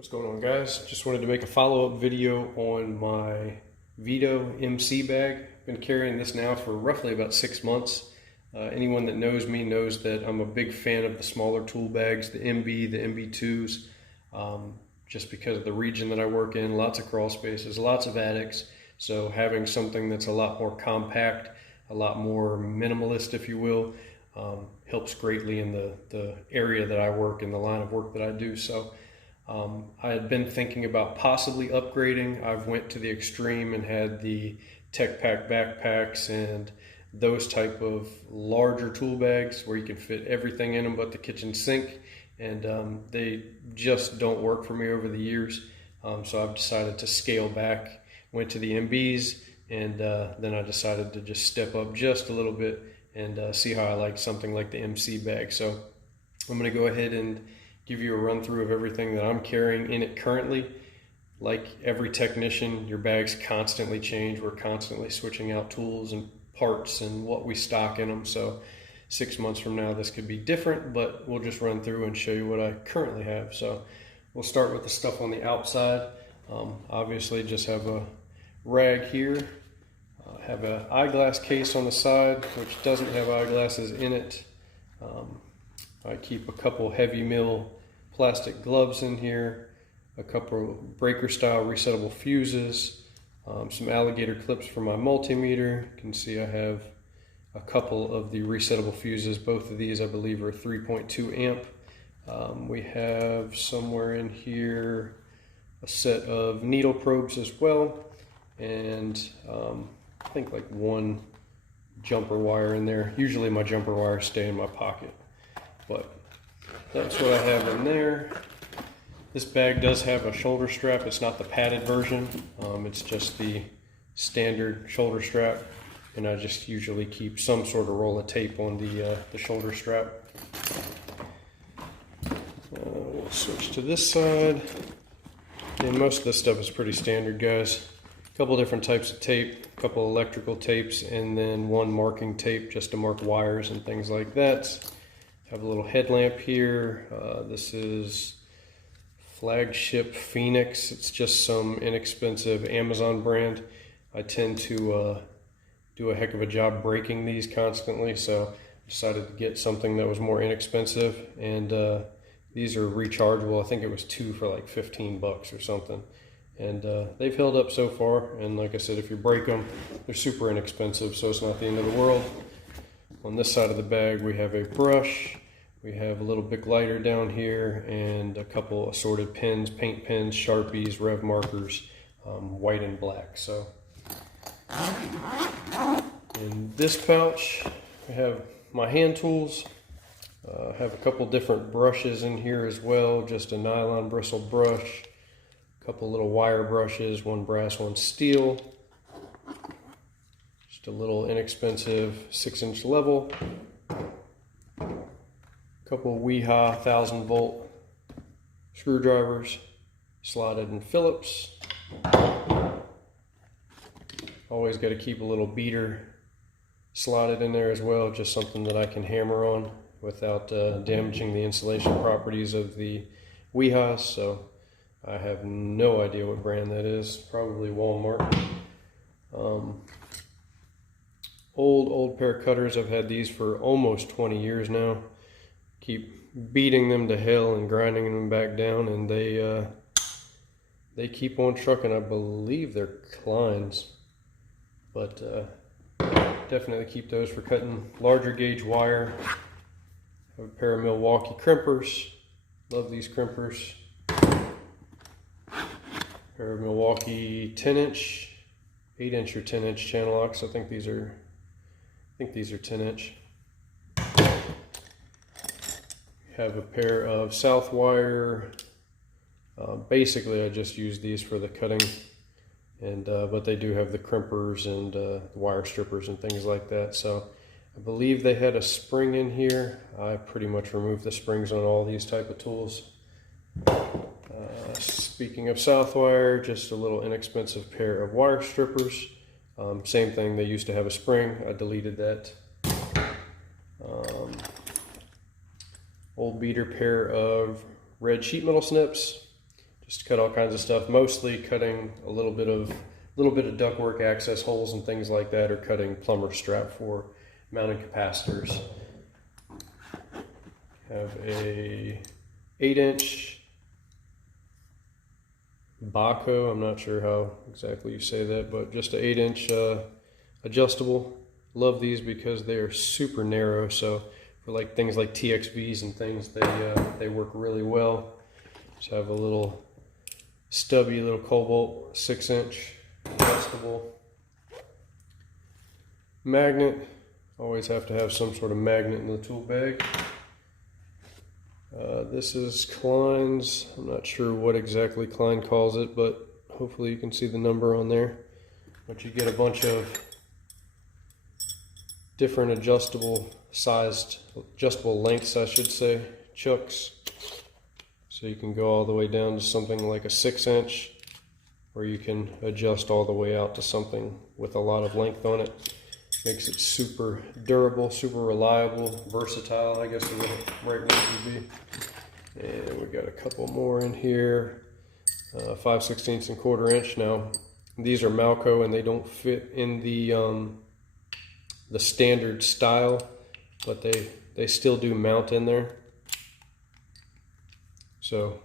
What's going on, guys? Just wanted to make a follow-up video on my Veto MC bag. Been carrying this now for roughly about 6 months. Anyone that knows me knows that I'm a big fan of the smaller tool bags, the MB, the MB2s, just because of the region that I work in. Lots of crawl spaces, lots of attics. So having something that's a lot more compact, a lot more minimalist, if you will, helps greatly in the area that I work, in the line of work that I do. So I had been thinking about possibly upgrading. I've went to the extreme and had the Tech Pack backpacks and those type of larger tool bags where you can fit everything in them but the kitchen sink, and they just don't work for me over the years. So I've decided to scale back, went to the MBs, and then I decided to just step up just a little bit and see how I like something like the MC bag. So I'm going to go ahead and give you a run through of everything that I'm carrying in it currently. Like every technician, your bags constantly change. We're constantly switching out tools and parts and what we stock in them. So 6 months from now, this could be different, but we'll just run through and show you what I currently have. So we'll start with the stuff on the outside. Obviously just have a rag here. Have an eyeglass case on the side, which doesn't have eyeglasses in it. I keep a couple heavy mill plastic gloves in here, a couple breaker style resettable fuses, some alligator clips for my multimeter. You can see I have a couple of the resettable fuses. Both of these I believe are 3.2 amp. We have somewhere in here a set of needle probes as well, and I think like one jumper wire in there. Usually my jumper wires stay in my pocket, but that's what I have in there. This bag does have a shoulder strap. It's not the padded version. It's just the standard shoulder strap, and I just usually keep some sort of roll of tape on the shoulder strap. We'll switch to this side. And most of this stuff is pretty standard, guys. A couple different types of tape, a couple electrical tapes, and then one marking tape just to mark wires and things like that. Have a little headlamp here. This is Flagship Phoenix. It's just some inexpensive Amazon brand. I tend to do a heck of a job breaking these constantly, so I decided to get something that was more inexpensive, and these are rechargeable. I think it was 2 for like 15 bucks or something, and they've held up so far. And like I said, if you break them, they're super inexpensive, so it's not the end of the world. On this side of the bag, we have a brush. We have a little Bic lighter down here and a couple assorted pens, paint pens, Sharpies, Rev markers, white and black. So in this pouch, I have my hand tools. I have a couple different brushes in here as well, just a nylon bristle brush, a couple little wire brushes, one brass, one steel, just a little inexpensive 6-inch level, couple of Weha 1000 volt screwdrivers, slotted in Phillips. Always got to keep a little beater slotted in there as well, just something that I can hammer on without damaging the insulation properties of the Wehas. So I have no idea what brand that is, probably Walmart. Old pair of cutters. I've had these for almost 20 years now. Keep beating them to hell and grinding them back down, and they keep on trucking. I believe they're Kleins, but definitely keep those for cutting larger gauge wire. Have a pair of Milwaukee crimpers. Love these crimpers. Pair of Milwaukee 10-inch, 8-inch or 10-inch channel locks. I think these are 10-inch. Have a pair of Southwire. Basically I just use these for the cutting, and but they do have the crimpers and wire strippers and things like that. So I believe they had a spring in here. I pretty much removed the springs on all these type of tools. Speaking of Southwire, just a little inexpensive pair of wire strippers. Same thing, they used to have a spring. I deleted that. Old beater pair of red sheet metal snips. just to cut all kinds of stuff, mostly cutting a little bit of ductwork access holes and things like that, or cutting plumber strap for mounting capacitors. Have a 8-inch Baco, I'm not sure how exactly you say that, but just an 8-inch adjustable. Love these because they are super narrow, so for like things like TXVs and things, they work really well. Just have a little stubby little Cobalt 6-inch adjustable. Magnet, always have to have some sort of magnet in the tool bag. This is Klein's, I'm not sure what exactly Klein calls it, but hopefully you can see the number on there. But you get a bunch of different adjustable lengths, I should say, chucks. So you can go all the way down to something like a 6-inch, or you can adjust all the way out to something with a lot of length on it. Makes it super durable, super reliable, versatile, I guess is what the right word would be. And we got a couple more in here, 5/16 and 1/4 inch. Now, these are Malco and they don't fit in the standard style, but they still do mount in there. So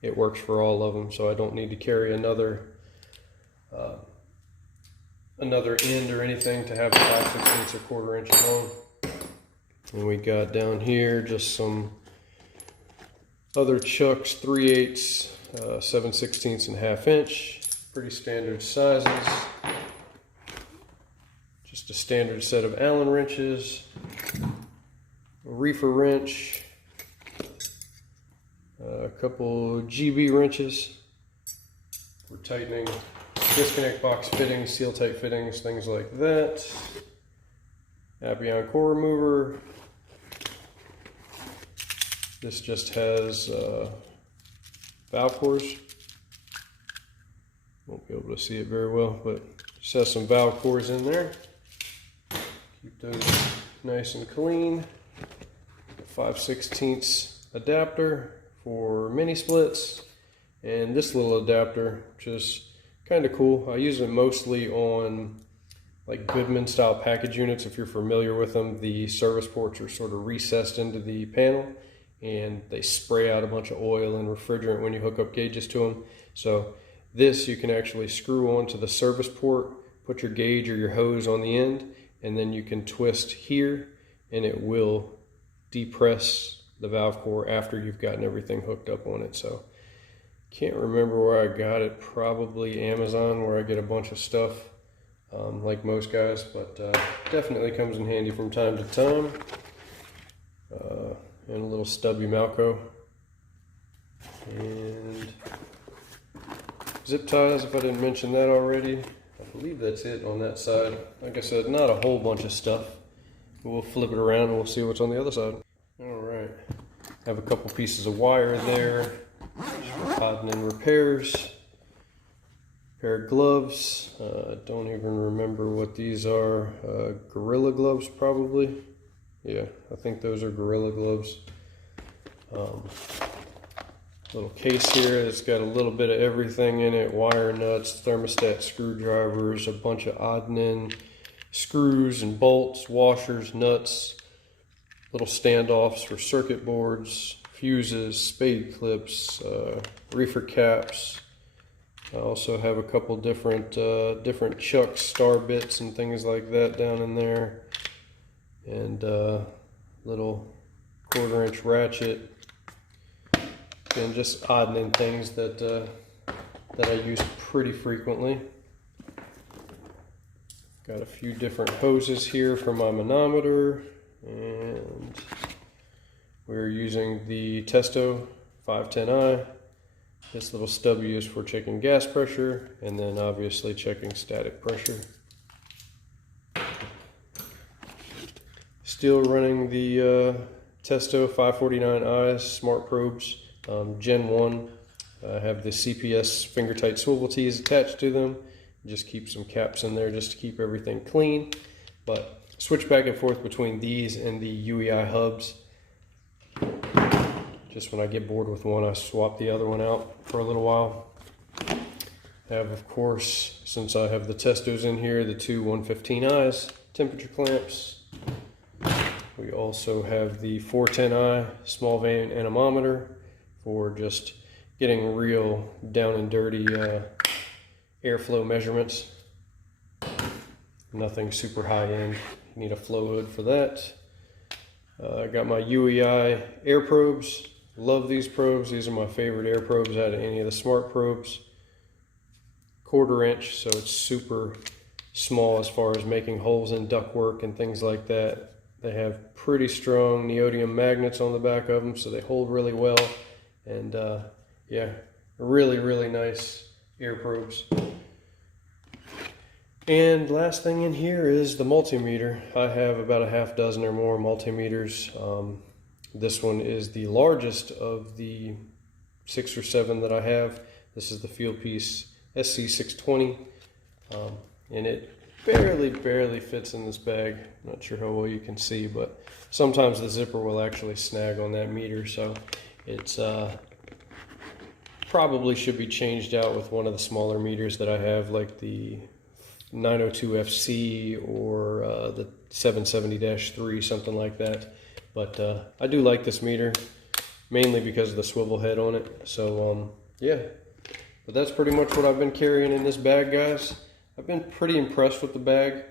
it works for all of them, so I don't need to carry another end or anything to have a 5/16 or 1/4 inch at home. And we got down here just some other chucks, 3/8, 7/16 and 1/2 inch, pretty standard sizes. Just a standard set of Allen wrenches, a reefer wrench, a couple GB wrenches for tightening disconnect box fittings, seal tight fittings, things like that. Appian core remover. This just has valve cores. Won't be able to see it very well, but just has some valve cores in there. Keep those nice and clean. A 5/16 adapter for mini splits, and this little adapter, which is kind of cool. I use it mostly on like Goodman style package units. If you're familiar with them, the service ports are sort of recessed into the panel and they spray out a bunch of oil and refrigerant when you hook up gauges to them. So this you can actually screw onto the service port, put your gauge or your hose on the end, and then you can twist here and it will depress the valve core after you've gotten everything hooked up on it. So can't remember where I got it, probably Amazon, where I get a bunch of stuff like most guys, but definitely comes in handy from time to time. And a little stubby Malco. And zip ties, if I didn't mention that already. I believe that's it on that side. Like I said, not a whole bunch of stuff, but we'll flip it around and we'll see what's on the other side. All right, have a couple pieces of wire there. Cotton and repairs, pair of gloves. Don't even remember what these are. Gorilla gloves, probably. Yeah, I think those are Gorilla gloves. Little case here that's got a little bit of everything in it: wire nuts, thermostat screwdrivers, a bunch of odd and end screws and bolts, washers, nuts, little standoffs for circuit boards, fuses, spade clips, reefer caps. I also have a couple different chucks, star bits and things like that down in there, and little 1/4 inch ratchet, and just odd and end things that I use pretty frequently. Got a few different hoses here for my manometer, and we're using the Testo 510i. This little stubby is for checking gas pressure, and then obviously checking static pressure. Still running the Testo 549i's smart probes, Gen 1. I have the CPS finger tight swivel tees attached to them. Just keep some caps in there just to keep everything clean. But switch back and forth between these and the UEI hubs. Just when I get bored with one, I swap the other one out for a little while. I have, of course, since I have the Testos in here, the two 115i's temperature clamps. We also have the 410i small vane anemometer for just getting real down and dirty airflow measurements. Nothing super high end. You need a flow hood for that. I got my UEI air probes. Love these probes. These are my favorite air probes out of any of the smart probes. 1/4 inch, so it's super small as far as making holes in ductwork and things like that. They have pretty strong neodymium magnets on the back of them, so they hold really well. And yeah, really nice air probes. And last thing in here is the multimeter. I have about a half dozen or more multimeters. This one is the largest of the 6 or 7 that I have. This is the Fieldpiece SC620, and it barely fits in this bag. Not sure how well you can see, but sometimes the zipper will actually snag on that meter, so it's probably should be changed out with one of the smaller meters that I have, like the 902FC or the 770-3, something like that. But I do like this meter, mainly because of the swivel head on it. So yeah, but that's pretty much what I've been carrying in this bag, guys. I've been pretty impressed with the bag.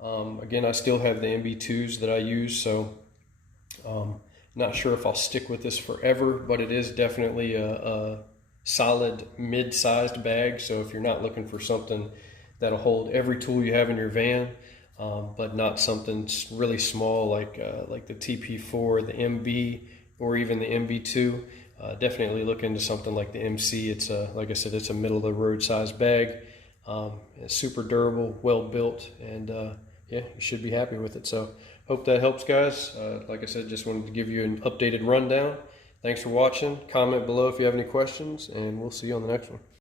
Again, I still have the MB2s that I use, so not sure if I'll stick with this forever, but it is definitely a solid mid-sized bag. So if you're not looking for something that'll hold every tool you have in your van, but not something really small like the TP4, the MB, or even the MB2, definitely look into something like the MC. It's like I said, it's a middle of the road size bag. It's super durable, well built, and yeah, you should be happy with it. So hope that helps, guys. Like I said, just wanted to give you an updated rundown. Thanks for watching. Comment below if you have any questions, and we'll see you on the next one.